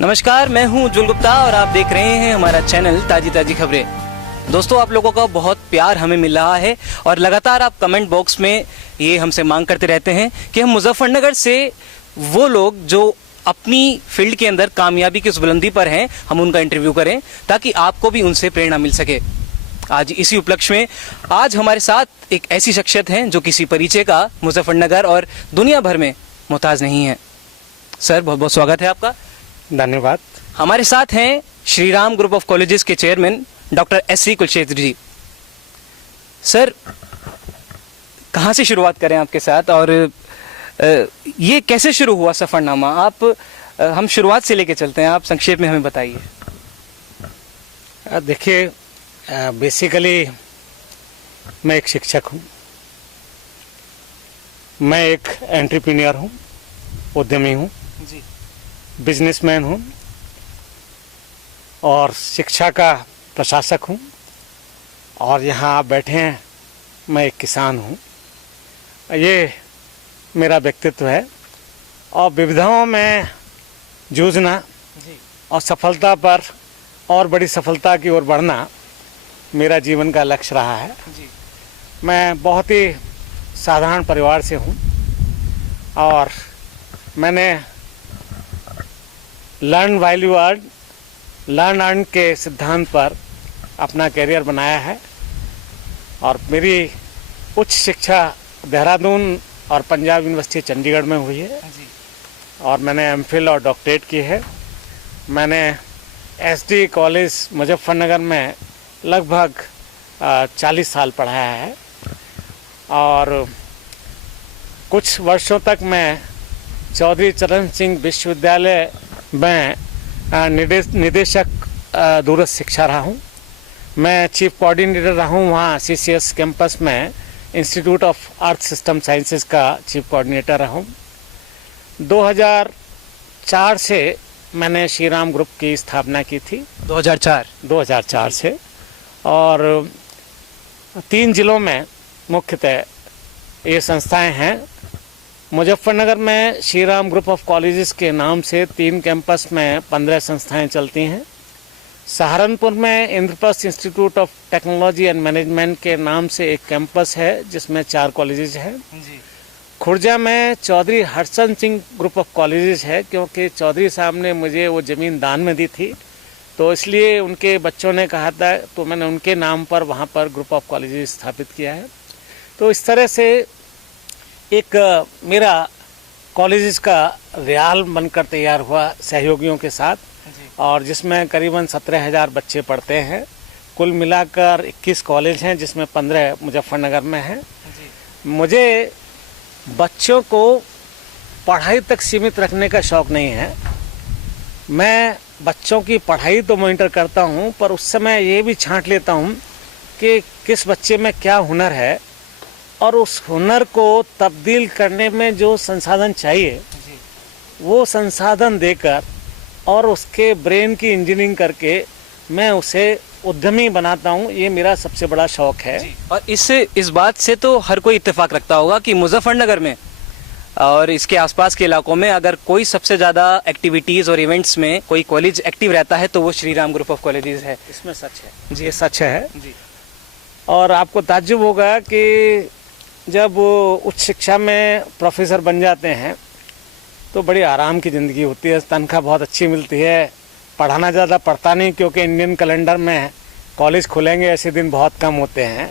नमस्कार, मैं हूं उज्जवल गुप्ता और आप देख रहे हैं हमारा चैनल ताजी ताजी खबरें। दोस्तों, आप लोगों का बहुत प्यार हमें मिल रहा है और लगातार आप कमेंट बॉक्स में ये हमसे मांग करते रहते हैं कि हम मुजफ्फरनगर से वो लोग जो अपनी फील्ड के अंदर कामयाबी की उस बुलंदी पर हैं, हम उनका इंटरव्यू करें ताकि आपको भी उनसे प्रेरणा मिल सके। आज इसी उपलक्ष्य में आज हमारे साथ एक ऐसी शख्सियत हैं जो किसी परिचय का मुजफ्फरनगर और दुनिया भर में मोहताज नहीं है। सर, बहुत बहुत स्वागत है आपका। धन्यवाद। हमारे साथ हैं Shri Ram group of colleges के चेयरमैन डॉक्टर एस.सी. कुलक्षेत्र जी। सर, कहाँ से शुरुआत करें आपके साथ और ये कैसे शुरू हुआ सफरनामा? हम शुरुआत से लेके चलते हैं, आप संक्षेप में हमें बताइए। देखिए, बेसिकली मैं एक शिक्षक हूँ, मैं एक एंटरप्रेन्योर हूँ, उद्यमी हूँ जी, बिजनेसमैन हूँ और शिक्षा का प्रशासक हूँ। और यहाँ आप बैठे हैं, मैं एक किसान हूँ। ये मेरा व्यक्तित्व है और विविधाओं में जूझना और सफलता पर और बड़ी सफलता की ओर बढ़ना मेरा जीवन का लक्ष्य रहा है जी। मैं बहुत ही साधारण परिवार से हूँ और मैंने learn value earn, learn earn के सिद्धांत पर अपना करियर बनाया है और मेरी उच्च शिक्षा देहरादून और पंजाब यूनिवर्सिटी चंडीगढ़ में हुई है और मैंने एमफिल और डॉक्टरेट की है। मैंने एसडी कॉलेज मुजफ्फरनगर में लगभग 40 साल पढ़ाया है और कुछ वर्षों तक मैं चौधरी चरण सिंह विश्वविद्यालय में निदेशक दूरस्थ शिक्षा रहा हूँ। मैं चीफ कोऑर्डिनेटर रहा हूँ वहाँ सीसीएस कैंपस में, institute of earth system sciences का चीफ कोऑर्डिनेटर रहा हूँ। 2004 से मैंने श्री राम ग्रुप की स्थापना की थी। 2004 से और 3 जिलों में मुख्यतः ये संस्थाएं हैं। मुजफ्फरनगर में Shri Ram group of colleges के नाम से 3 कैंपस में 15 संस्थाएं चलती हैं। सहारनपुर में Indraprastha institute of technology and management के नाम से एक कैंपस है जिसमें 4 कॉलेजेस हैं। खुर्जा में Chaudhary Harchand Singh group of colleges है क्योंकि चौधरी साहब ने मुझे वो ज़मीन दान में दी थी, तो इसलिए उनके बच्चों ने कहा था, तो मैंने उनके नाम पर वहाँ पर ग्रुप ऑफ कॉलेजेस स्थापित किया है। तो इस तरह से एक मेरा कॉलेजेस का रियाल बनकर तैयार हुआ सहयोगियों के साथ और जिसमें करीबन 17,000 बच्चे पढ़ते हैं। कुल मिलाकर 21 कॉलेज हैं जिसमें 15 मुजफ्फरनगर में हैं। मुझे बच्चों को पढ़ाई तक सीमित रखने का शौक़ नहीं है। मैं बच्चों की पढ़ाई तो मॉनिटर करता हूँ पर उस समय ये भी छांट लेता हूँ कि किस बच्चे में क्या हुनर है और उस हुनर को तब्दील करने में जो संसाधन चाहिए वो संसाधन देकर और उसके ब्रेन की इंजीनियरिंग करके मैं उसे उद्यमी बनाता हूँ। ये मेरा सबसे बड़ा शौक़ है। और इस बात से तो हर कोई इत्तेफाक रखता होगा कि मुजफ्फरनगर में और इसके आसपास के इलाकों में अगर कोई सबसे ज़्यादा एक्टिविटीज़ और इवेंट्स में कोई कॉलेज एक्टिव रहता है तो वो Shri Ram group of colleges है। इसमें सच है जी, ये सच है जी। और आपको ताज्जुब होगा कि जब वो उच्च शिक्षा में प्रोफेसर बन जाते हैं तो बड़ी आराम की ज़िंदगी होती है, तनख्वाह बहुत अच्छी मिलती है, पढ़ाना ज़्यादा पड़ता नहीं क्योंकि इंडियन कैलेंडर में कॉलेज खुलेंगे ऐसे दिन बहुत कम होते हैं,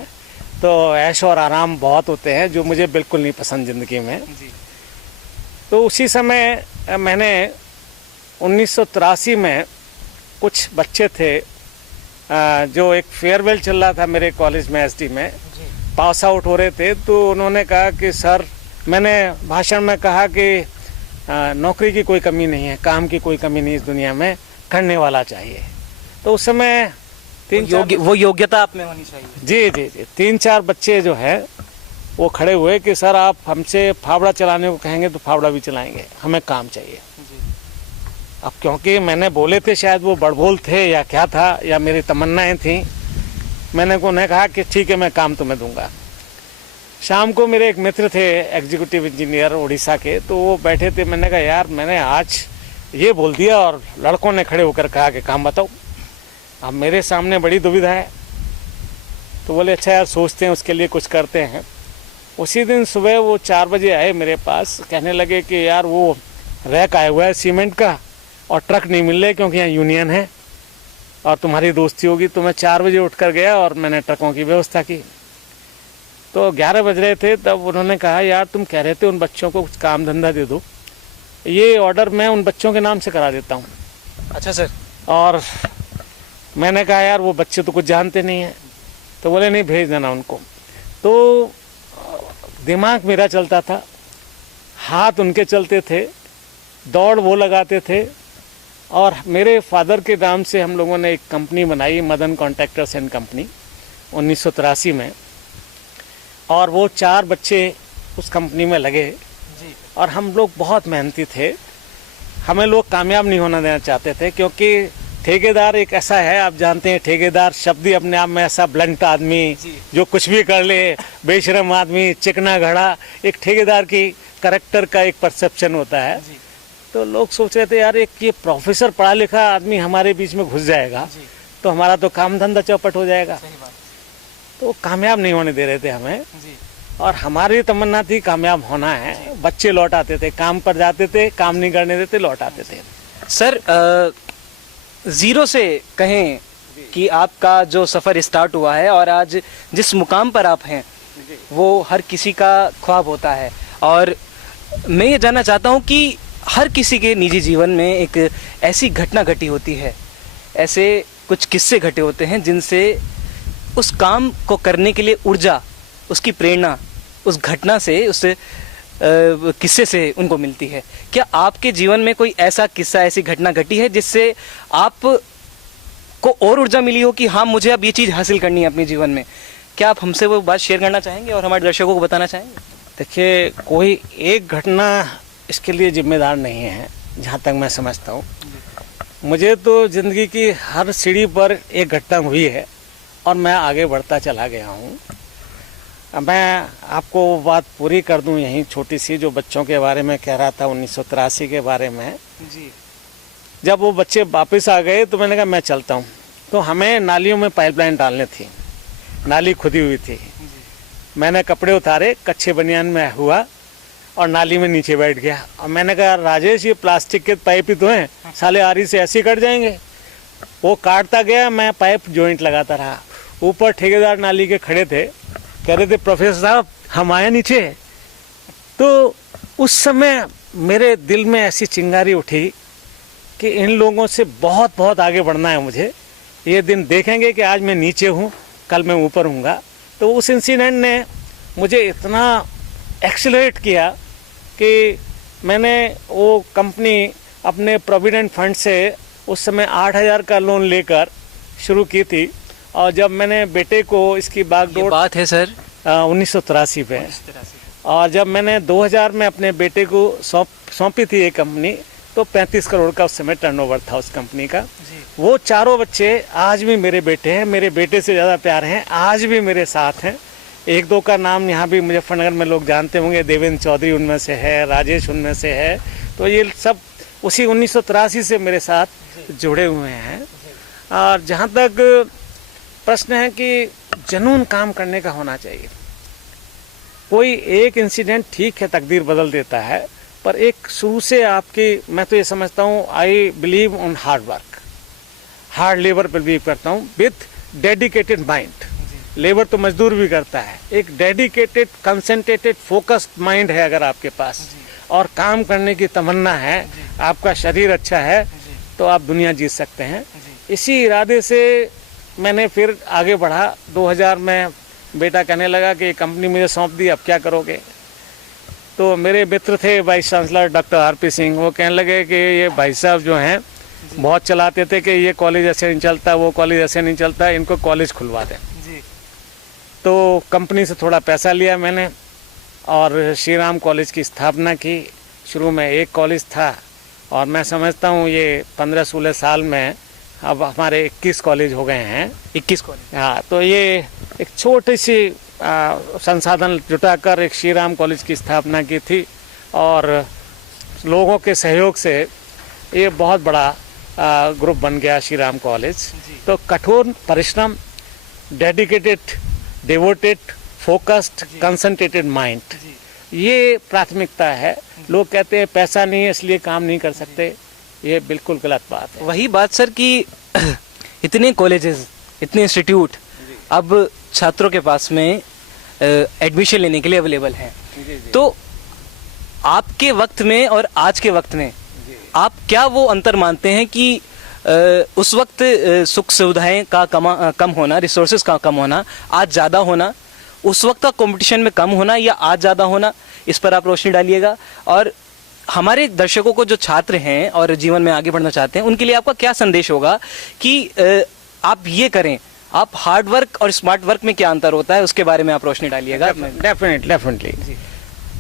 तो ऐश और आराम बहुत होते हैं जो मुझे बिल्कुल नहीं पसंद ज़िंदगी में जी। तो उसी समय मैंने 1983 में कुछ बच्चे थे जो एक फेयरवेल चल रहा था मेरे कॉलेज में एसडी में, पास आउट हो रहे थे, तो उन्होंने कहा कि सर, मैंने भाषण में कहा कि नौकरी की कोई कमी नहीं है, काम की कोई कमी नहीं इस दुनिया में, करने वाला चाहिए। तो उस समय वो योग्यता आप में होनी चाहिए। जी जी जी 3-4 बच्चे जो है वो खड़े हुए कि सर आप हमसे फावड़ा चलाने को कहेंगे तो फावड़ा भी चलाएंगे, हमें काम चाहिए जी। अब क्योंकि मैंने बोले थे, शायद वो बड़बोल थे या क्या था या मेरी तमन्नाएं थी, मैंने उन्हें कहा कि ठीक है मैं काम तुम्हें दूंगा। शाम को मेरे एक मित्र थे एग्जीक्यूटिव इंजीनियर उड़ीसा के, तो वो बैठे थे। मैंने कहा यार, मैंने आज ये बोल दिया और लड़कों ने खड़े होकर कहा कि काम बताओ। अब मेरे सामने बड़ी दुविधा है, तो बोले अच्छा यार सोचते हैं, उसके लिए कुछ करते हैं। उसी दिन सुबह वो 4 बजे आए मेरे पास, कहने लगे कि यार वो रैक आया हुआ है सीमेंट का और ट्रक नहीं मिल रहे क्योंकि यहाँ यूनियन है और तुम्हारी दोस्ती होगी। तो मैं 4 बजे उठ कर गया और मैंने ट्रकों की व्यवस्था की। तो 11 बज रहे थे, तब उन्होंने कहा यार तुम कह रहे थे उन बच्चों को कुछ काम धंधा दे दो, ये ऑर्डर मैं उन बच्चों के नाम से करा देता हूँ। अच्छा सर। और मैंने कहा यार वो बच्चे तो कुछ जानते नहीं हैं। तो बोले नहीं, भेज देना उनको। तो दिमाग मेरा चलता था, हाथ उनके चलते थे, दौड़ वो लगाते थे। और मेरे फादर के नाम से हम लोगों ने एक कंपनी बनाई, मदन कॉन्ट्रैक्टर्स एंड कंपनी, 1983 में। और वो 4 बच्चे उस कंपनी में लगे जी। और हम लोग बहुत मेहनती थे। हमें लोग कामयाब नहीं होना देना चाहते थे, क्योंकि ठेकेदार एक ऐसा है, आप जानते हैं, ठेकेदार शब्द ही अपने आप में ऐसा ब्लंट आदमी जो कुछ भी कर ले, बेशरम आदमी, चिकना घड़ा, एक ठेकेदार की करैक्टर का एक परसेप्शन होता है। तो लोग सोच रहे थे यार एक ये प्रोफेसर पढ़ा लिखा आदमी हमारे बीच में घुस जाएगा तो हमारा तो काम धंधा चौपट हो जाएगा। तो कामयाब नहीं होने दे रहे थे हमें, और हमारी तमन्ना थी कामयाब होना है। बच्चे लौट आते थे, काम पर जाते थे, काम नहीं करने देते, लौट आते थे। सर जीरो से कहें कि आपका जो सफ़र स्टार्ट हुआ है और आज जिस मुकाम पर आप हैं वो हर किसी का ख्वाब होता है। और मैं ये जानना चाहता हूँ कि हर किसी के निजी जीवन में एक ऐसी घटना घटी होती है, ऐसे कुछ किस्से घटे होते हैं जिनसे उस काम को करने के लिए ऊर्जा, उसकी प्रेरणा उस घटना से, उस किस्से से उनको मिलती है। क्या आपके जीवन में कोई ऐसा किस्सा, ऐसी घटना घटी है जिससे आप को और ऊर्जा मिली हो कि हाँ मुझे अब ये चीज़ हासिल करनी है अपने जीवन में? क्या आप हमसे वो बात शेयर करना चाहेंगे और हमारे दर्शकों को बताना चाहेंगे? देखिए, कोई एक घटना इसके लिए जिम्मेदार नहीं है, जहाँ तक मैं समझता हूँ। मुझे तो ज़िंदगी की हर सीढ़ी पर एक घटना हुई है और मैं आगे बढ़ता चला गया हूँ। मैं आपको बात पूरी कर दूं यहीं छोटी सी, जो बच्चों के बारे में कह रहा था 1983 के बारे में जी। जब वो बच्चे वापस आ गए तो मैंने कहा मैं चलता हूँ। तो हमें नालियों में पाइपलाइन डालने थी, नाली खुदी हुई थी। मैंने कपड़े उतारे, कच्चे बनियान में हुआ और नाली में नीचे बैठ गया। और मैंने कहा राजेश ये प्लास्टिक के पाइप ही तो हैं, साले आरी से ऐसे कट जाएंगे। वो काटता गया, मैं पाइप जॉइंट लगाता रहा। ऊपर ठेकेदार नाली के खड़े थे, कह रहे थे प्रोफेसर साहब हम आए नीचे। तो उस समय मेरे दिल में ऐसी चिंगारी उठी कि इन लोगों से बहुत बहुत आगे बढ़ना है मुझे। ये दिन देखेंगे कि आज मैं नीचे हूँ, कल मैं ऊपर हूँगा। तो उस इंसिडेंट ने मुझे इतना एक्सेलरेट किया कि मैंने वो कंपनी अपने प्रोविडेंट फंड से उस समय 8,000 का लोन लेकर शुरू की थी। और जब मैंने बेटे को इसकी बागडोर, बात है सर 1983 पे, और जब मैंने 2000 में अपने बेटे को सौंपी थी ये कंपनी, तो 35 करोड़ का उस समय टर्नओवर था उस कंपनी का। वो चारों बच्चे आज भी मेरे बेटे हैं, मेरे बेटे से ज़्यादा प्यार हैं, आज भी मेरे साथ हैं। एक दो का नाम यहाँ भी मुजफ्फरनगर में लोग जानते होंगे, देवेंद्र चौधरी उनमें से है, राजेश उनमें से है। तो ये सब उसी 1983 से मेरे साथ जुड़े हुए हैं। और जहाँ तक प्रश्न है कि जुनून काम करने का होना चाहिए। कोई एक इंसिडेंट ठीक है, तकदीर बदल देता है, पर एक शुरू से आपकी, मैं तो ये समझता हूँ, I believe on hard work, hard labour पर बिलीव करता हूँ, विथ डेडिकेटेड माइंड। लेबर तो मजदूर भी करता है, एक डेडिकेटेड, कंसंट्रेटेड, फोकस्ड माइंड है अगर आपके पास, और काम करने की तमन्ना है, आपका शरीर अच्छा है, तो आप दुनिया जीत सकते हैं। इसी इरादे से मैंने फिर आगे बढ़ा। 2000 में बेटा कहने लगा कि कंपनी मुझे सौंप दी, अब क्या करोगे? तो मेरे मित्र थे vice chancellor doctor RP Singh, वो कहने लगे कि ये भाई साहब जो हैं बहुत चलाते थे कि ये कॉलेज ऐसे नहीं चलता, वो कॉलेज ऐसे नहीं चलता, इनको कॉलेज खुलवा दें। तो कंपनी से थोड़ा पैसा लिया मैंने और श्री राम कॉलेज की स्थापना की। शुरू में एक कॉलेज था और मैं समझता हूँ ये 15-16 साल में अब हमारे 21 कॉलेज हो गए हैं। 21 कॉलेज? हाँ, तो ये एक छोटी सी संसाधन जुटाकर एक श्री राम कॉलेज की स्थापना की थी और लोगों के सहयोग से ये बहुत बड़ा ग्रुप बन गया श्री राम कॉलेज। तो कठोर परिश्रम, dedicated, devoted, focused, concentrated mind, ये प्राथमिकता है। लोग कहते हैं पैसा नहीं है इसलिए काम नहीं कर सकते, ये बिल्कुल गलत बात है। वही बात सर कि इतने कॉलेजेस, इतने इंस्टीट्यूट अब छात्रों के पास में एडमिशन लेने के लिए अवेलेबल हैं, तो आपके वक्त में और आज के वक्त में आप क्या वो अंतर मानते हैं कि उस वक्त सुख सुविधाएं का कम होना, रिसोर्सेज का कम होना, आज ज़्यादा होना, उस वक्त का कंपटीशन में कम होना या आज ज़्यादा होना, इस पर आप रोशनी डालिएगा। और हमारे दर्शकों को जो छात्र हैं और जीवन में आगे बढ़ना चाहते हैं उनके लिए आपका क्या संदेश होगा कि आप ये करें, आप हार्ड वर्क और स्मार्ट वर्क में क्या अंतर होता है उसके बारे में आप रोशनी डालिएगा। डेफिनेटली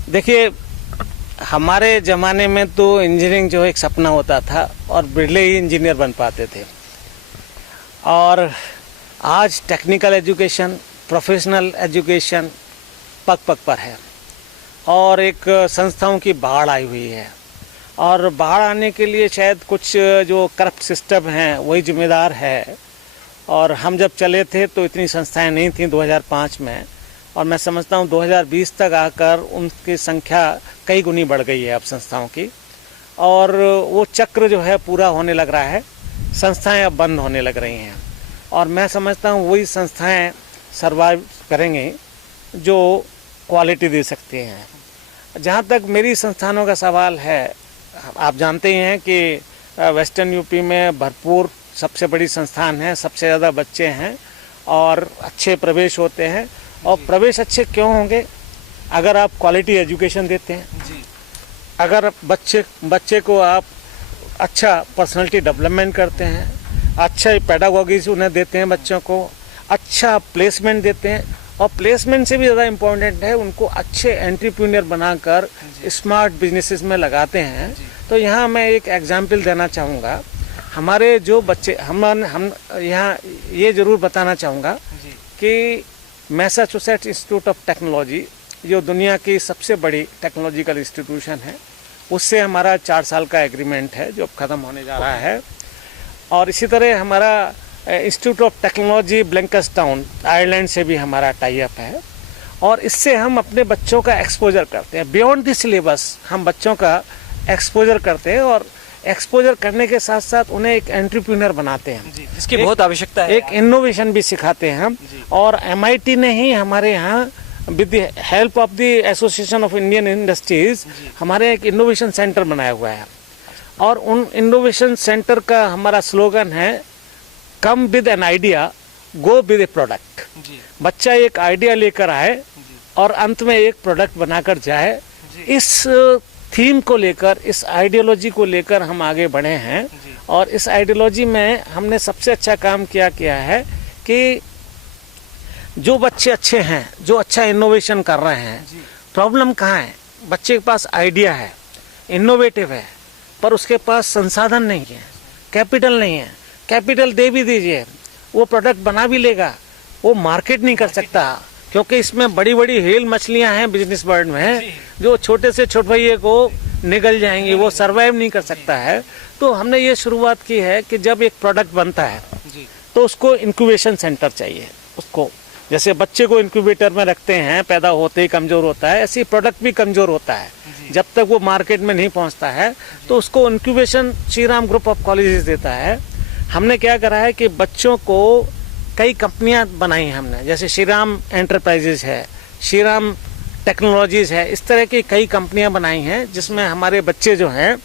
देखिए, हमारे ज़माने में तो इंजीनियरिंग जो एक सपना होता था और बिरले ही इंजीनियर बन पाते थे, और आज टेक्निकल एजुकेशन, प्रोफेशनल एजुकेशन पग पग पर है और एक संस्थाओं की बाढ़ आई हुई है। और बाढ़ आने के लिए शायद कुछ जो करप्ट सिस्टम हैं वही जिम्मेदार है। और हम जब चले थे तो इतनी संस्थाएं नहीं थी 2005 में, और मैं समझता हूँ 2020 तक आकर उनकी संख्या कई गुनी बढ़ गई है अब संस्थाओं की, और वो चक्र जो है पूरा होने लग रहा है, संस्थाएं अब बंद होने लग रही हैं। और मैं समझता हूँ वही संस्थाएं सर्वाइव करेंगे जो क्वालिटी दे सकती हैं। जहाँ तक मेरी संस्थानों का सवाल है, आप जानते ही हैं कि वेस्टर्न यूपी में भरपूर सबसे बड़ी संस्थान है, सबसे ज़्यादा बच्चे हैं और अच्छे प्रवेश होते हैं। और प्रवेश अच्छे क्यों होंगे? अगर आप क्वालिटी एजुकेशन देते हैं जी। अगर बच्चे को आप अच्छा पर्सनालिटी डेवलपमेंट करते हैं, अच्छा पेडागोगी उन्हें देते हैं, बच्चों को अच्छा प्लेसमेंट देते हैं, और प्लेसमेंट से भी ज़्यादा इम्पोर्टेंट है उनको अच्छे एंटरप्रेन्योर बनाकर स्मार्ट बिजनेसेस में लगाते हैं। तो यहाँ मैं एक एग्जाम्पल देना चाहूँगा। हमारे जो बच्चे, हम यहाँ ये ज़रूर बताना चाहूँगा कि मैसाचुसेट्स इंस्टीट्यूट ऑफ टेक्नोलॉजी, जो दुनिया की सबसे बड़ी टेक्नोलॉजिकल इंस्टीट्यूशन है, उससे हमारा 4 साल का एग्रीमेंट है जो अब ख़त्म होने जा रहा है। और इसी तरह हमारा इंस्टीट्यूट ऑफ टेक्नोलॉजी ब्लैंकस्टाउन आयरलैंड से भी हमारा टाई अप है, और इससे हम अपने बच्चों का एक्सपोजर करते हैं। बियॉन्ड द सिलेबस हम बच्चों का एक्सपोजर करते हैं, और एक्सपोजर करने के साथ साथ उन्हें एक एंटरप्रेन्योर बनाते हैं, इसकी बहुत आवश्यकता है। एक इनोवेशन भी सिखाते हैं हम। और MIT ने ही हमारे यहाँ with the help of the association of Indian industries हमारे एक इनोवेशन सेंटर बनाया हुआ है, और उन इनोवेशन सेंटर का हमारा स्लोगन है come with an idea, go with A product. बच्चा एक आइडिया लेकर आए और अंत में एक प्रोडक्ट बनाकर जाए। इस थीम को लेकर, इस आइडियोलॉजी को लेकर हम आगे बढ़े हैं, और इस आइडियोलॉजी में हमने सबसे अच्छा काम किया है कि जो बच्चे अच्छे हैं, जो अच्छा इनोवेशन कर रहे हैं, प्रॉब्लम कहाँ है? बच्चे के पास आइडिया है, इनोवेटिव है, पर उसके पास संसाधन नहीं है, कैपिटल नहीं है। कैपिटल दे भी दीजिए, वो प्रोडक्ट बना भी लेगा, वो मार्केट नहीं कर सकता, क्योंकि इसमें बड़ी बड़ी हेल मछलियां हैं बिजनेस वर्ल्ड में, जो छोटे से छोटे भैया को निगल जाएंगी, वो सरवाइव नहीं कर सकता है। तो हमने ये शुरुआत की है कि जब एक प्रोडक्ट बनता है तो उसको इंक्यूबेशन सेंटर चाहिए। उसको जैसे बच्चे को इंक्यूबेटर में रखते हैं, पैदा होते ही कमज़ोर होता है, ऐसे प्रोडक्ट भी कमज़ोर होता है जब तक वो मार्केट में नहीं पहुंचता है। तो उसको incubation Shri Ram group of colleges देता है। हमने क्या करा है कि बच्चों को कई कंपनियां बनाई हैं हमने, जैसे श्री राम एंटरप्राइजेज है, श्री राम टेक्नोलॉजीज है, इस तरह की कई कंपनियां बनाई हैं जिसमें हमारे बच्चे जो हैं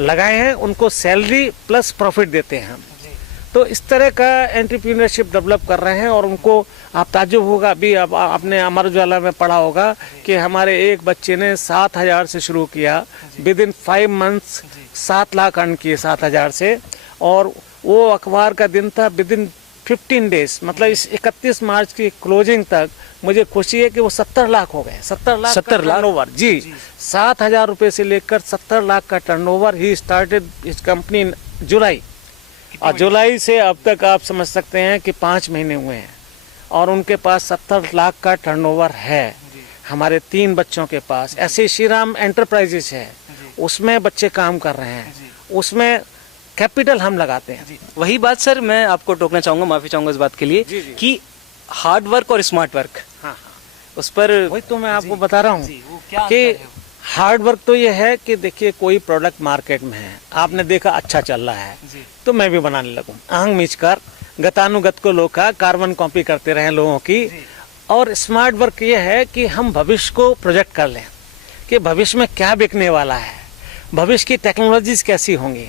लगाए हैं, उनको सैलरी प्लस प्रॉफिट देते हैं हम। तो इस तरह का एंटरप्रेन्योरशिप डेवलप कर रहे हैं, और उनको आप ताज्जुब होगा, अभी अब आपने अमर उजाला में पढ़ा होगा कि हमारे एक बच्चे ने 7,000 से शुरू किया, with in 5 months 7 lakh earn किए 7,000 से। और वो अखबार का दिन था, विद इन 15 डेज, मतलब इस 31 मार्च की क्लोजिंग तक मुझे खुशी है कि वो 70 लाख हो गए। 70 लाख टर्नओवर जी, 7,000 रुपये से लेकर 70 लाख का टर्नओवर। ही स्टार्टेड इस कंपनी इन जुलाई, और जुलाई से अब तक आप समझ सकते हैं कि 5 महीने हुए हैं, और उनके पास 70 लाख का टर्नओवर है। हमारे 3 बच्चों के पास ऐसे श्री राम एंटरप्राइजेस है, उसमें बच्चे काम कर रहे हैं, उसमें कैपिटल हम लगाते हैं। वही बात सर मैं आपको टोकना चाहूंगा, माफी चाहूंगा इस बात के लिए जी, जी। कि हार्ड वर्क और स्मार्ट वर्क, हाँ, उस पर वही तो मैं आपको बता रहा हूँ वो क्या कि अंतर है? हार्ड वर्क तो ये है कि देखिए कोई प्रोडक्ट मार्केट में है, आपने देखा अच्छा चल रहा है जी। तो मैं भी बनाने लगूं। आहंग मीचकर गतानुगत को लोका, कार्बन कॉपी करते रहे लोगों की। और स्मार्ट वर्क ये है कि हम भविष्य को प्रोजेक्ट कर लें कि भविष्य में क्या बिकने वाला है, भविष्य की टेक्नोलॉजीज कैसी होंगी।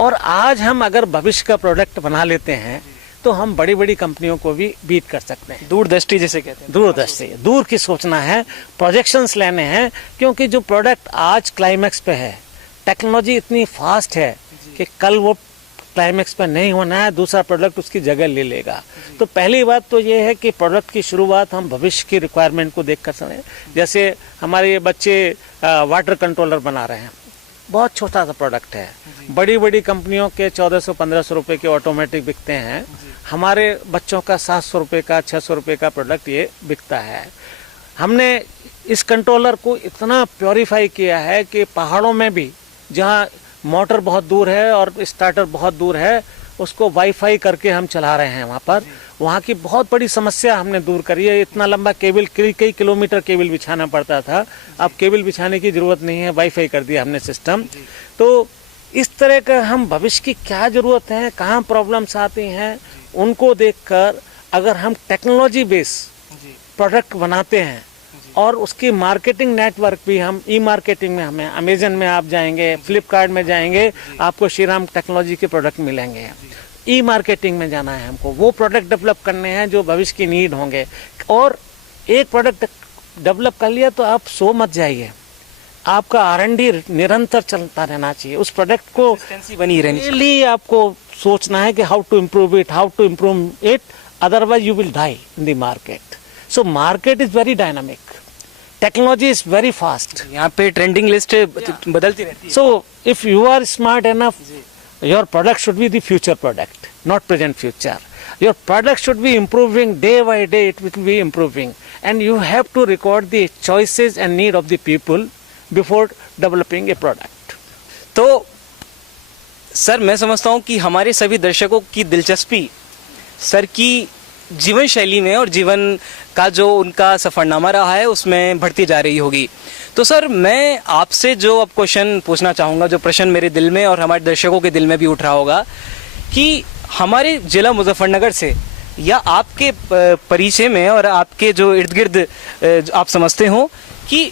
और आज हम अगर भविष्य का प्रोडक्ट बना लेते हैं तो हम बड़ी बड़ी कंपनियों को भी बीट कर सकते हैं। दूरदृष्टि जिसे कहते हैं, दूरदृष्टि, दूर की सोचना है, प्रोजेक्शंस लेने हैं, क्योंकि जो प्रोडक्ट आज क्लाइमैक्स पे है, टेक्नोलॉजी इतनी फास्ट है कि कल वो क्लाइमैक्स पे नहीं होना है, दूसरा प्रोडक्ट उसकी जगह ले लेगा। तो पहली बात तो ये है कि प्रोडक्ट की शुरुआत हम भविष्य की रिक्वायरमेंट को देख कर सकते हैं। जैसे हमारे ये बच्चे वाटर कंट्रोलर बना रहे हैं, बहुत छोटा सा प्रोडक्ट है, बड़ी बड़ी कंपनियों के 1400-1500 रुपए के ऑटोमेटिक बिकते हैं, हमारे बच्चों का 700 रुपए का 600 रुपए का प्रोडक्ट ये बिकता है। हमने इस कंट्रोलर को इतना प्योरीफाई किया है कि पहाड़ों में भी जहाँ मोटर बहुत दूर है और स्टार्टर बहुत दूर है, उसको वाईफाई करके हम चला रहे हैं। वहाँ पर वहाँ की बहुत बड़ी समस्या हमने दूर करी है। इतना लंबा केबल, कई किलोमीटर केबल बिछाना पड़ता था, अब केबल बिछाने की जरूरत नहीं है, वाईफाई कर दिया हमने सिस्टम। तो इस तरह का हम भविष्य की क्या जरूरत है, कहाँ प्रॉब्लम्स आती हैं, उनको देखकर अगर हम टेक्नोलॉजी बेस प्रोडक्ट बनाते हैं और उसकी मार्केटिंग नेटवर्क भी हम ई मार्केटिंग में, हमें अमेजन में आप जाएंगे, फ्लिपकार्ट में जाएंगे, आपको श्रीराम टेक्नोलॉजी के प्रोडक्ट मिलेंगे। ई मार्केटिंग में जाना है हमको, वो प्रोडक्ट डेवलप करने हैं जो भविष्य की नीड होंगे। और एक प्रोडक्ट डेवलप कर लिया तो आप सो मत जाइए, आपका R&D निरंतर चलता रहना चाहिए। उस प्रोडक्ट को बनी रहनी डेली आपको सोचना है कि how to improve it, otherwise you will die in the market. So market is very dynamic, technology is very fast, यहाँ पे ट्रेंडिंग लिस्ट बदलती रहती है। So if you are smart enough, your product should be the future product, not present future. Your product should be improving day by day, it will be improving, and you have to record the choices and need of the people before developing a product. तो sir मैं समझता हूँ कि हमारे सभी दर्शकों की दिलचस्पी सर की जीवन शैली में और जीवन का जो उनका सफरनामा रहा है उसमें बढ़ती जा रही होगी। तो सर मैं आपसे जो अब क्वेश्चन पूछना चाहूँगा, जो प्रश्न मेरे दिल में और हमारे दर्शकों के दिल में भी उठ रहा होगा, कि हमारे जिला मुजफ्फरनगर से या आपके परिचय में और आपके जो इर्द गिर्द आप समझते हो कि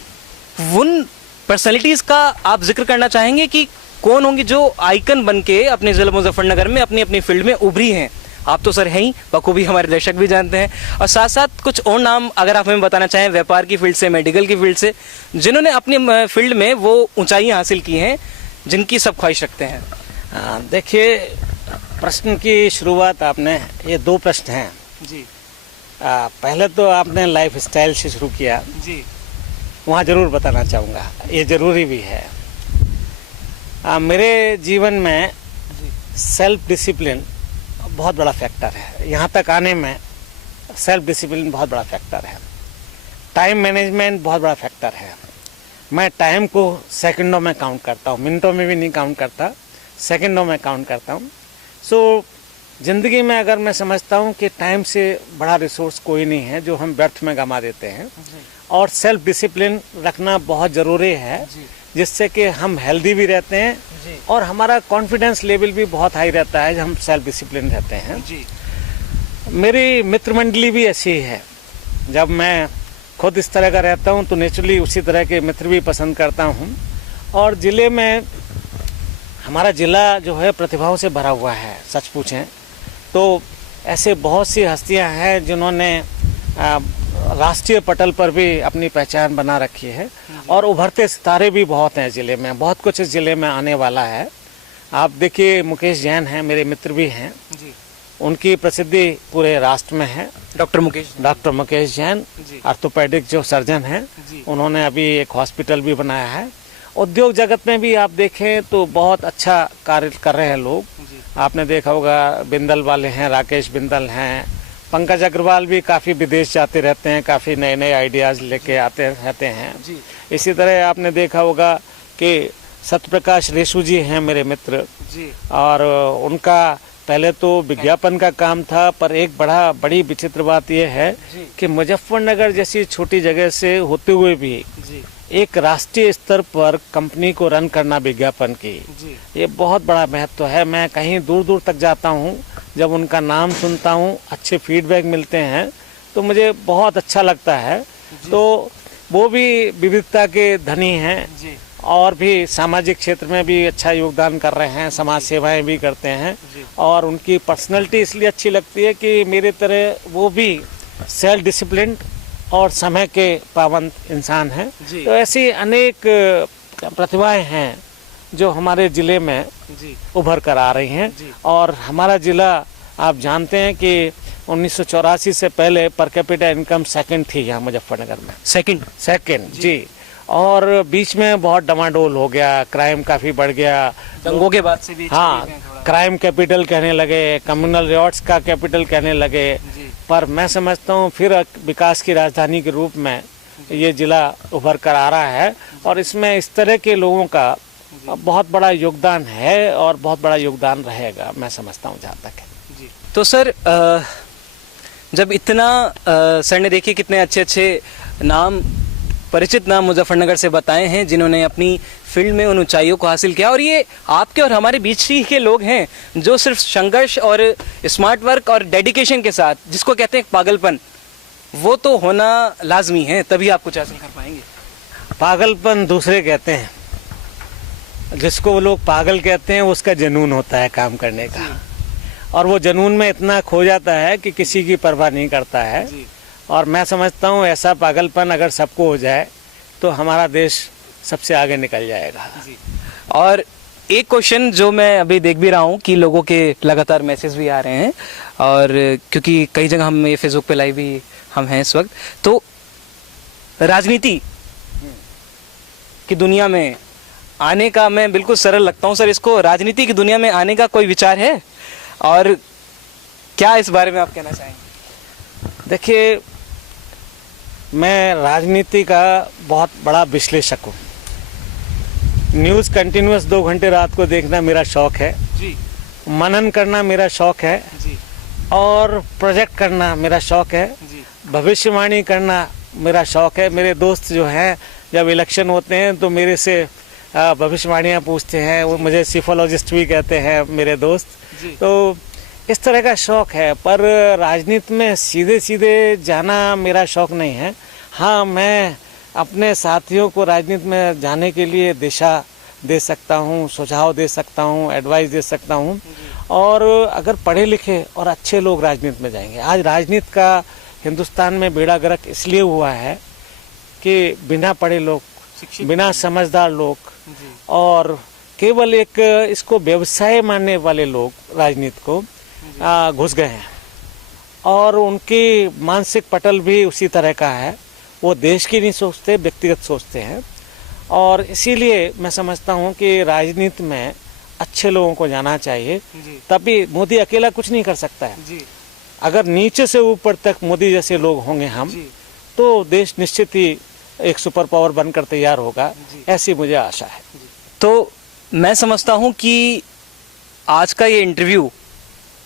उन पर्सनैलिटीज़ का आप जिक्र करना चाहेंगे कि कौन होंगी जो आइकन बन के अपने जिला मुजफ्फरनगर में अपनी अपनी फील्ड में उभरी हैं। आप तो सर हैं ही, बखूबी हमारे दर्शक भी जानते हैं। और साथ साथ कुछ और नाम अगर आप हमें बताना चाहें, व्यापार की फील्ड से, मेडिकल की फील्ड से, जिन्होंने अपनी फील्ड में वो ऊंचाइयां हासिल की हैं जिनकी सब ख्वाहिश रखते हैं। देखिए, प्रश्न की शुरुआत आपने, ये दो प्रश्न हैं जी। पहले तो आपने लाइफ स्टाइल से शुरू किया जी, वहाँ जरूर बताना चाहूँगा, ये जरूरी भी है। मेरे जीवन में सेल्फ डिसिप्लिन बहुत बड़ा फैक्टर है। यहाँ तक आने में सेल्फ डिसिप्लिन बहुत बड़ा फैक्टर है, टाइम मैनेजमेंट बहुत बड़ा फैक्टर है। मैं टाइम को सेकंडों में काउंट करता हूँ, मिनटों में भी नहीं काउंट करता, सेकंडों में काउंट करता हूँ। सो ज़िंदगी में अगर मैं समझता हूँ कि टाइम से बड़ा रिसोर्स कोई नहीं है जो हम व्यर्थ में गंवा देते हैं, और सेल्फ डिसिप्लिन रखना बहुत ज़रूरी है, जिससे कि हम हेल्दी भी रहते हैं और हमारा कॉन्फिडेंस लेवल भी बहुत हाई रहता है जब हम सेल्फ डिसिप्लिन रहते हैं। मेरी मित्र मंडली भी ऐसी है, जब मैं खुद इस तरह का रहता हूँ तो नेचुरली उसी तरह के मित्र भी पसंद करता हूँ। और ज़िले में हमारा ज़िला जो है प्रतिभाओं से भरा हुआ है, सच पूछें तो ऐसे बहुत सी हस्तियाँ हैं जिन्होंने राष्ट्रीय पटल पर भी अपनी पहचान बना रखी है, और उभरते सितारे भी बहुत हैं ज़िले में, बहुत कुछ इस ज़िले में आने वाला है। आप देखिए, मुकेश जैन हैं, मेरे मित्र भी हैं जी। उनकी प्रसिद्धि पूरे राष्ट्र में है। डॉक्टर मुकेश जैन ऑर्थोपेडिक जो सर्जन हैं, उन्होंने अभी एक हॉस्पिटल भी बनाया है। उद्योग जगत में भी आप देखें तो बहुत अच्छा कार्य कर रहे हैं लोग। आपने देखा होगा, बिंदल वाले हैं, राकेश बिंदल हैं, पंकज अग्रवाल भी काफ़ी विदेश जाते रहते हैं, काफ़ी नए नए आइडियाज़ लेके आते रहते हैं। इसी तरह आपने देखा होगा कि सत्यप्रकाश रेशु जी हैं मेरे मित्र जी और उनका पहले तो विज्ञापन का काम था, पर एक बड़ी विचित्र बात यह है जी कि मुजफ्फरनगर जैसी छोटी जगह से होते हुए भी जी एक राष्ट्रीय स्तर पर कंपनी को रन करना विज्ञापन की, जी ये बहुत बड़ा महत्व है। मैं कहीं दूर दूर तक जाता हूँ, जब उनका नाम सुनता हूँ, अच्छे फीडबैक मिलते हैं तो मुझे बहुत अच्छा लगता है। तो वो भी विविधता के धनी हैं जी और भी सामाजिक क्षेत्र में भी अच्छा योगदान कर रहे हैं, समाज सेवाएं भी करते हैं जी। और उनकी पर्सनैलिटी इसलिए अच्छी लगती है कि मेरे तरह वो भी सेल्फ डिसिप्लिन और समय के पाबंद इंसान हैं। जी। तो ऐसी अनेक प्रतिभाएं हैं जो हमारे ज़िले में जी उभर कर आ रही हैं जी। और हमारा ज़िला आप जानते हैं कि 1984 से पहले पर कैपिटा इनकम सेकंड थी यहाँ मुजफ्फरनगर में, सेकंड जी। और बीच में बहुत डमाडोल हो गया, क्राइम काफ़ी बढ़ गया, दंगों के बाद से भी हाँ क्राइम कैपिटल कहने लगे, कम्युनल रिवॉर्ड्स का कैपिटल कहने लगे। जी पर मैं समझता हूँ फिर विकास की राजधानी के रूप में ये ज़िला उभर कर आ रहा है और इसमें इस तरह के लोगों का बहुत बड़ा योगदान है और बहुत बड़ा योगदान रहेगा, मैं समझता हूँ जहाँ तक है। जी। तो सर जब इतना सर ने देखिए कितने अच्छे अच्छे नाम, परिचित नाम मुजफ्फरनगर से बताए हैं जिन्होंने अपनी फील्ड में उन ऊंचाइयों को हासिल किया, और ये आपके और हमारे बीच ही के लोग हैं जो सिर्फ संघर्ष और स्मार्ट वर्क और डेडिकेशन के साथ, जिसको कहते हैं पागलपन, वो तो होना लाजमी है, तभी आप कुछ हासिल कर पाएंगे। पागलपन दूसरे कहते हैं, जिसको वो लोग पागल कहते हैं उसका जुनून होता है काम करने का, और वो जुनून में इतना खो जाता है कि किसी की परवाह नहीं करता है। जी। और मैं समझता हूँ ऐसा पागलपन अगर सबको हो जाए तो हमारा देश सबसे आगे निकल जाएगा। जी। और एक क्वेश्चन जो मैं अभी देख भी रहा हूँ कि लोगों के लगातार मैसेज भी आ रहे हैं, और क्योंकि कई जगह हम ये फेसबुक पे लाइव भी हम हैं इस वक्त, तो राजनीति की दुनिया में आने का मैं बिल्कुल सरल लगता हूँ सर, इसको राजनीति की दुनिया में आने का कोई विचार है, और क्या इस बारे में आप कहना चाहेंगे? देखिए, मैं राजनीति का बहुत बड़ा विश्लेषक हूँ। न्यूज़ कंटिन्यूस 2 घंटे रात को देखना मेरा शौक है जी। मनन करना मेरा शौक है जी और प्रोजेक्ट करना मेरा शौक है, जी भविष्यवाणी करना मेरा शौक है। मेरे दोस्त जो हैं जब इलेक्शन होते हैं तो मेरे से भविष्यवाणियाँ पूछते हैं, वो मुझे सिफोलॉजिस्ट भी कहते हैं मेरे दोस्त। जी। तो इस तरह का शौक है, पर राजनीति में सीधे सीधे जाना मेरा शौक नहीं है। हाँ, मैं अपने साथियों को राजनीति में जाने के लिए दिशा दे सकता हूँ, सुझाव दे सकता हूँ, एडवाइस दे सकता हूँ। और अगर पढ़े लिखे और अच्छे लोग राजनीति में जाएंगे, आज राजनीति का हिंदुस्तान में बेड़ा गर्क इसलिए हुआ है कि बिना पढ़े लोग, बिना समझदार लोग और केवल एक इसको व्यवसाय मानने वाले लोग राजनीति को घुस गए हैं, और उनकी मानसिक पटल भी उसी तरह का है। वो देश की नहीं सोचते, व्यक्तिगत सोचते हैं। और इसीलिए मैं समझता हूँ कि राजनीति में अच्छे लोगों को जाना चाहिए, तभी मोदी अकेला कुछ नहीं कर सकता है। जी। अगर नीचे से ऊपर तक मोदी जैसे लोग होंगे हम, तो देश निश्चित ही एक सुपर पावर बनकर तैयार होगा, ऐसी मुझे आशा है। तो मैं समझता हूँ कि आज का ये इंटरव्यू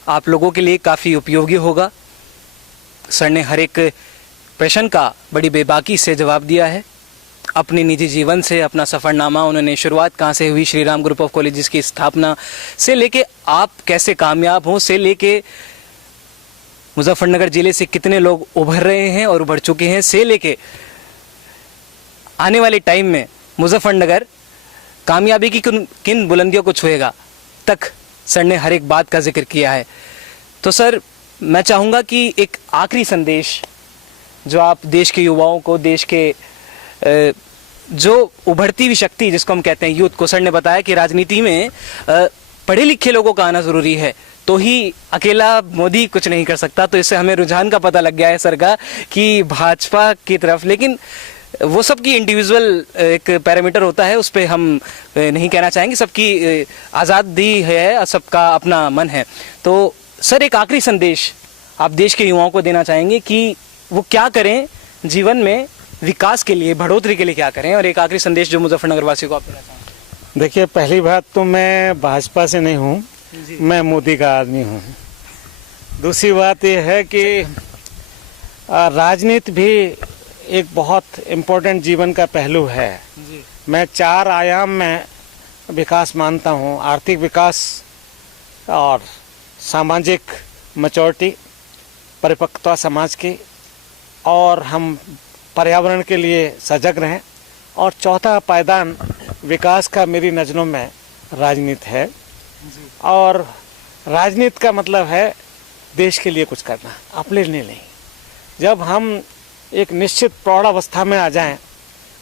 आप लोगों के लिए काफ़ी उपयोगी होगा। सर ने हर एक प्रश्न का बड़ी बेबाकी से जवाब दिया है। अपने निजी जीवन से अपना सफ़रनामा, उन्होंने शुरुआत कहाँ से हुई, Shri Ram group of colleges की स्थापना से लेके आप कैसे कामयाब हों, से लेके मुजफ्फरनगर ज़िले से कितने लोग उभर रहे हैं और उभर चुके हैं, से लेके आने वाले टाइम में मुजफ्फरनगर कामयाबी की किन बुलंदियों को छुएगा, तक सर ने हर एक बात का जिक्र किया है। तो सर, मैं चाहूँगा कि एक आखिरी संदेश जो आप देश के युवाओं को, देश के जो उभरती हुई शक्ति जिसको हम कहते हैं यूथ को, सर ने बताया कि राजनीति में पढ़े लिखे लोगों का आना ज़रूरी है, तो ही अकेला मोदी कुछ नहीं कर सकता। तो इससे हमें रुझान का पता लग गया है सर का कि भाजपा की तरफ, लेकिन वो सबकी इंडिविजुअल एक पैरामीटर होता है, उस पर हम नहीं कहना चाहेंगे। सबकी आज़ादी है, सबका अपना मन है। तो सर, एक आखिरी संदेश आप देश के युवाओं को देना चाहेंगे कि वो क्या करें जीवन में, विकास के लिए, बढ़ोतरी के लिए क्या करें, और एक आखिरी संदेश जो मुजफ्फरनगर वासियों को आप देना चाहेंगे? देखिए, पहली बात तो मैं भाजपा से नहीं हूँ, मैं मोदी का आदमी हूँ। दूसरी बात यह है कि राजनीति भी एक बहुत इम्पोर्टेंट जीवन का पहलू है। मैं 4 आयाम में विकास मानता हूँ: आर्थिक विकास और सामाजिक मैच्योरिटी, परिपक्वता समाज की, और हम पर्यावरण के लिए सजग रहें, और चौथा पायदान विकास का मेरी नज़रों में राजनीति है। और राजनीति का मतलब है देश के लिए कुछ करना, अपने लिए नहीं। जब हम एक निश्चित प्रौढ़ावस्था में आ जाएं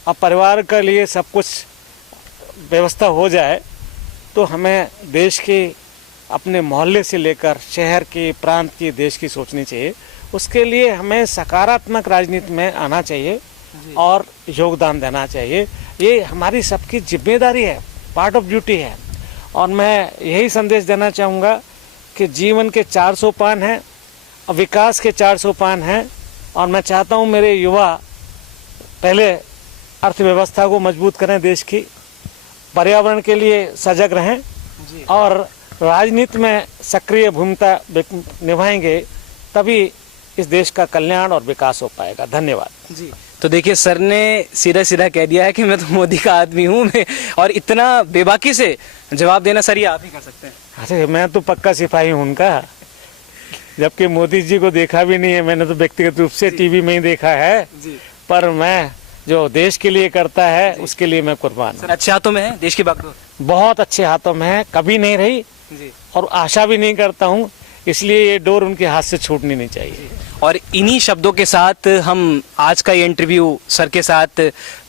और परिवार के लिए सब कुछ व्यवस्था हो जाए, तो हमें देश की, अपने मोहल्ले से लेकर शहर की, प्रांत की, देश की सोचनी चाहिए। उसके लिए हमें सकारात्मक राजनीति में आना चाहिए और योगदान देना चाहिए। ये हमारी सबकी जिम्मेदारी है, पार्ट ऑफ ड्यूटी है। और मैं यही संदेश देना चाहूँगा कि जीवन के 4 सोपान हैं और विकास के 4 सोपान हैं, और मैं चाहता हूँ मेरे युवा पहले अर्थव्यवस्था को मजबूत करें, देश की, पर्यावरण के लिए सजग रहें, और राजनीति में सक्रिय भूमिका निभाएंगे, तभी इस देश का कल्याण और विकास हो पाएगा। धन्यवाद जी। तो देखिए, सर ने सीधा सीधा कह दिया है कि मैं तो मोदी का आदमी हूँ, मैं, और इतना बेबाकी से जवाब देना सर ये आप ही कर सकते हैं। अरे, मैं तो पक्का सिपाही हूँ उनका, जबकि मोदी जी को देखा भी नहीं है, मैंने तो व्यक्तिगत रूप से टीवी में ही देखा है जी। पर मैं जो देश के लिए करता है उसके लिए मैं कुर्बान सर, अच्छे हाथों में है देश की बागडोर? बहुत अच्छे हाथों में है, कभी नहीं रही जी। और आशा भी नहीं करता हूँ, इसलिए ये डोर उनके हाथ से छूटनी नहीं चाहिए। और इन्हीं शब्दों के साथ हम आज का ये इंटरव्यू सर के साथ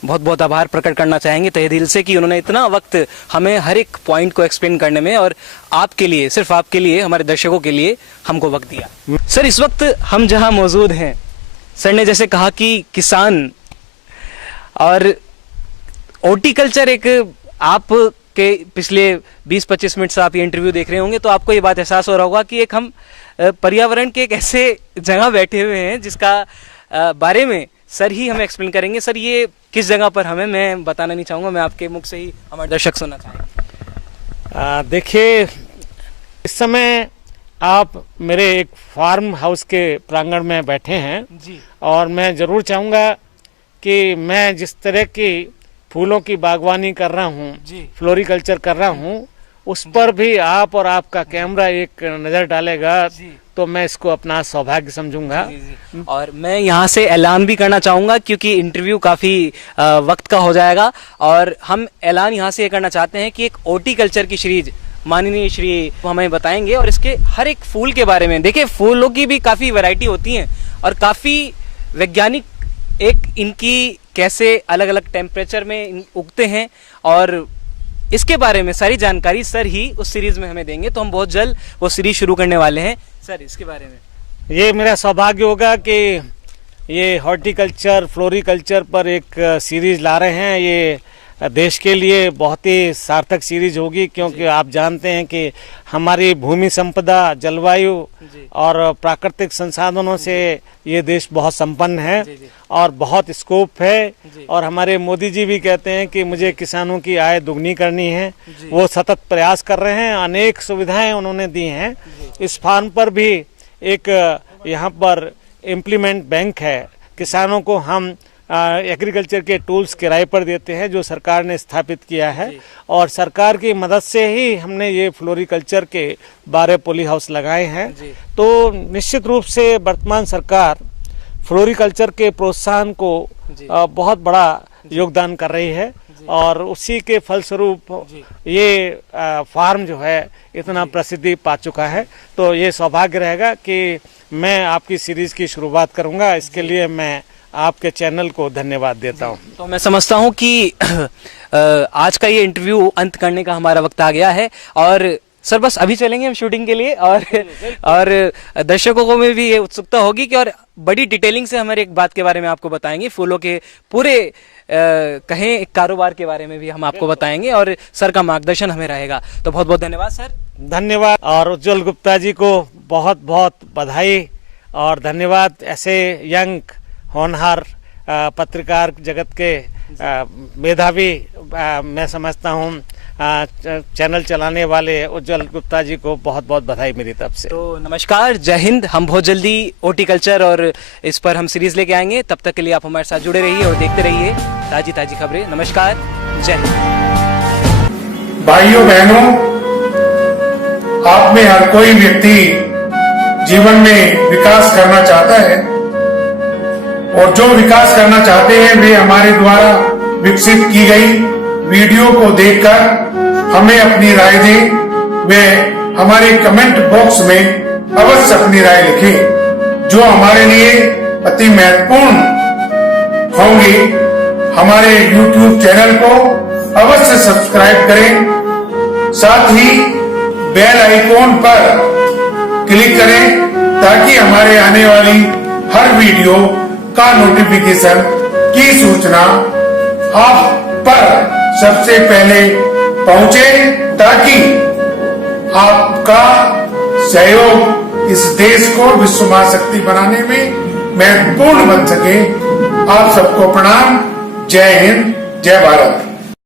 बहुत बहुत आभार प्रकट करना चाहेंगे तहे दिल से, कि उन्होंने इतना वक्त हमें हर एक पॉइंट को एक्सप्लेन करने में, और आपके लिए, सिर्फ आपके लिए, हमारे दर्शकों के लिए हमको वक्त दिया। सर, इस वक्त हम जहां मौजूद हैं, सर ने जैसे कहा कि किसान और हॉर्टिकल्चर, एक आप के पिछले 20-25 मिनट से आप ये इंटरव्यू देख रहे होंगे तो आपको ये बात एहसास हो रहा होगा कि एक हम पर्यावरण के एक ऐसे जगह बैठे हुए हैं जिसका बारे में सर ही हमें एक्सप्लेन करेंगे। सर, ये किस जगह पर हमें, मैं बताना नहीं चाहूँगा, मैं आपके मुख से ही हमारे दर्शक सुनना चाहेंगे। देखिए, इस समय आप मेरे एक फार्म हाउस के प्रांगण में बैठे हैं जी। और मैं ज़रूर चाहूँगा कि मैं जिस तरह की फूलों की बागवानी कर रहा हूँ, फ्लोरिकल्चर कर रहा हूँ, उस पर भी आप और आपका कैमरा एक नज़र डालेगा तो मैं इसको अपना सौभाग्य समझूंगा। और मैं यहाँ से ऐलान भी करना चाहूँगा, क्योंकि इंटरव्यू काफ़ी वक्त का हो जाएगा, और हम ऐलान यहाँ से ये करना चाहते हैं कि एक हॉर्टिकल्चर की सीरीज माननीय श्री हमें बताएंगे, और इसके हर एक फूल के बारे में। देखिए, फूलों की भी काफ़ी वैरायटी होती हैं और काफ़ी वैज्ञानिक, एक इनकी कैसे अलग अलग टेम्परेचर में उगते हैं, और इसके बारे में सारी जानकारी सर ही उस सीरीज में हमें देंगे। तो हम बहुत जल्द वो सीरीज शुरू करने वाले हैं। सर, इसके बारे में ये मेरा सौभाग्य होगा कि ये हॉर्टिकल्चर, फ्लोरिकल्चर पर एक सीरीज ला रहे हैं। ये देश के लिए बहुत ही सार्थक सीरीज होगी, क्योंकि आप जानते हैं कि हमारी भूमि संपदा, जलवायु और प्राकृतिक संसाधनों से ये देश बहुत संपन्न है और बहुत स्कोप है। और हमारे मोदी जी भी कहते हैं कि मुझे किसानों की आय दुगनी करनी है, वो सतत प्रयास कर रहे हैं, अनेक सुविधाएं उन्होंने दी हैं। इस फार्म पर भी एक यहाँ पर इम्प्लीमेंट बैंक है, किसानों को हम एग्रीकल्चर के टूल्स किराए पर देते हैं जो सरकार ने स्थापित किया है, और सरकार की मदद से ही हमने ये फ्लोरिकल्चर के 12 पॉली हाउस लगाए हैं। तो निश्चित रूप से वर्तमान सरकार फ्लोरिकल्चर के प्रोत्साहन को बहुत बड़ा योगदान कर रही है, और उसी के फलस्वरूप ये फार्म जो है इतना प्रसिद्धि पा चुका है। तो ये सौभाग्य रहेगा कि मैं आपकी सीरीज की शुरुआत करूंगा, इसके लिए मैं आपके चैनल को धन्यवाद देता हूं। तो मैं समझता हूं कि आज का ये इंटरव्यू अंत करने का हमारा वक्त आ गया है, और सर बस अभी चलेंगे हम शूटिंग के लिए, और दर्शकों को में भी ये उत्सुकता होगी कि और बड़ी डिटेलिंग से हमारे एक बात के बारे में आपको बताएंगे, फूलों के पूरे कहें एक कारोबार के बारे में भी हम आपको बताएंगे, और सर का मार्गदर्शन हमें रहेगा। तो बहुत बहुत धन्यवाद सर। धन्यवाद, और उज्जवल गुप्ता जी को बहुत बहुत बधाई और धन्यवाद। ऐसे यंग होनहार पत्रकार जगत के मेधावी मैं समझता हूँ चैनल चलाने वाले उज्जवल गुप्ता जी को बहुत बहुत बधाई मेरी तरफ से। तो नमस्कार, जय हिंद। हम बहुत जल्दी हॉर्टिकल्चर और इस पर हम सीरीज लेके आएंगे। तब तक के लिए आप हमारे साथ जुड़े रहिए और देखते रहिए ताजी ताजी खबरें। नमस्कार, जय हिंद। भाइयों बहनों, आप में हर कोई व्यक्ति जीवन में विकास करना चाहता है और जो विकास करना चाहते हैं वे हमारे द्वारा विकसित की गई वीडियो को देखकर हमें अपनी राय दें व हमारे कमेंट बॉक्स में अवश्य अपनी राय लिखें जो हमारे लिए अति महत्वपूर्ण होंगे। हमारे YouTube चैनल को अवश्य सब्सक्राइब करें, साथ ही बेल आइकॉन पर क्लिक करें ताकि हमारे आने वाली हर वीडियो का नोटिफिकेशन की सूचना आप पर सबसे पहले पहुंचे, ताकि आपका सहयोग इस देश को विश्व महाशक्ति बनाने में महत्वपूर्ण बन सके। आप सबको प्रणाम। जय हिंद, जय भारत।